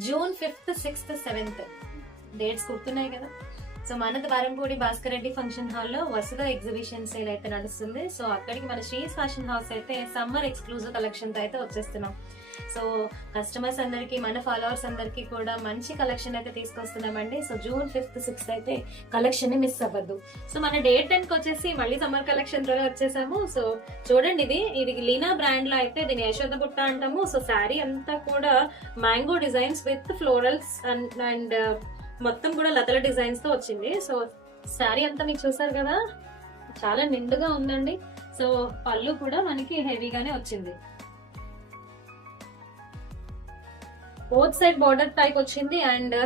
June 5th, 6th, 7th dates గుర్తున్నాయి కదా. So మన ద్వారంపూడి భాస్కర్ రెడ్డి ఫంక్షన్ హాల్లో వసుధ ఎగ్జిబిషన్ సేల్ అయితే నడుస్తుంది. సో అక్కడికి మన శ్రీ ఫ్యాషన్ హౌస్ అయితే సమ్మర్ ఎక్స్క్లూజివ్ కలెక్షన్ తో అయితే వచ్చేస్తున్నాం. సో కస్టమర్స్ అందరికి, మన ఫాలోవర్స్ అందరికి కూడా మంచి కలెక్షన్ అయితే తీసుకొస్తున్నామండి. సో జూన్ 5th, 6th అయితే కలెక్షన్ ని మిస్ అవ్వద్దు. సో మన డే 10 కి వచ్చేసి మళ్ళీ సమ్మర్ కలెక్షన్ తోనే వచ్చేసాము. సో చూడండి, ఇది లీనా బ్రాండ్ లో అయితే దీని యశోద బుట్ట అంటాము. సో శారీ అంతా కూడా mango designs with florals and మొత్తం కూడా లతల డిజైన్స్ తో వచ్చింది. సో శారీ అంతా మీకు చూసారు కదా, చాలా నిండుగా ఉందండి. సో పళ్ళు కూడా మనకి హెవీగానే వచ్చింది. బోత్ సైడ్ బోర్డర్ టైప్ వచ్చింది అండ్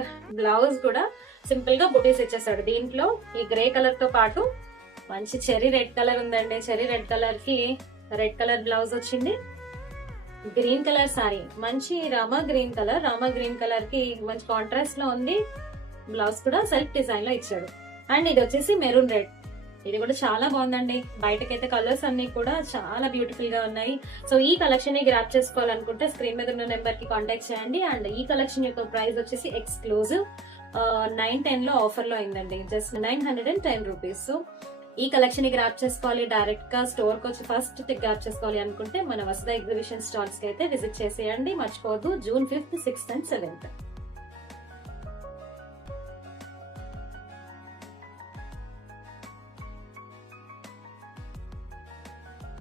బ్లౌజ్ కూడా సింపుల్ గా బుటీస్ ఇచ్చేసాడు. దీంట్లో ఈ గ్రే కలర్ తో పాటు మంచి చెరీ రెడ్ కలర్ ఉందండి. చెరీ రెడ్ కలర్ కి రెడ్ కలర్ బ్లౌజ్ వచ్చింది. గ్రీన్ కలర్ సారీ, మంచి రామా గ్రీన్ కలర్ కి మంచి కాంట్రాస్ట్ లో ఉంది. బ్లౌజ్ కూడా సెల్ఫ్ డిజైన్ లో ఇచ్చాడు. అండ్ ఇది వచ్చేసి మెరూన్ రెడ్, ఇది కూడా చాలా బాగుందండి. బయటకైతే కలర్స్ అన్ని కూడా చాలా బ్యూటిఫుల్ గా ఉన్నాయి. సో ఈ కలెక్షన్ ని గ్రాప్ చేసుకోవాలనుకుంటే స్క్రీన్ మీద ఉన్న నెంబర్ కి కాంటాక్ట్ చేయండి. అండ్ ఈ కలెక్షన్ యొక్క ప్రైస్ వచ్చేసి ఎక్స్క్లూజివ్ 910 లో ఆఫర్ లో అయిందండి, జస్ట్ 910 రూపీస్. సో ఈ కలెక్షన్ ని గ్రాప్ చేసుకోవాలి, డైరెక్ట్ గా స్టోర్ కి వచ్చి ఫస్ట్ గ్రాప్ చేసుకోవాలి అనుకుంటే మన వసుధ ఎగ్జిబిషన్ స్టాల్స్ కి అయితే విజిట్ చేసేయండి. మర్చిపోవద్దు, June 5th, 6th and 7th.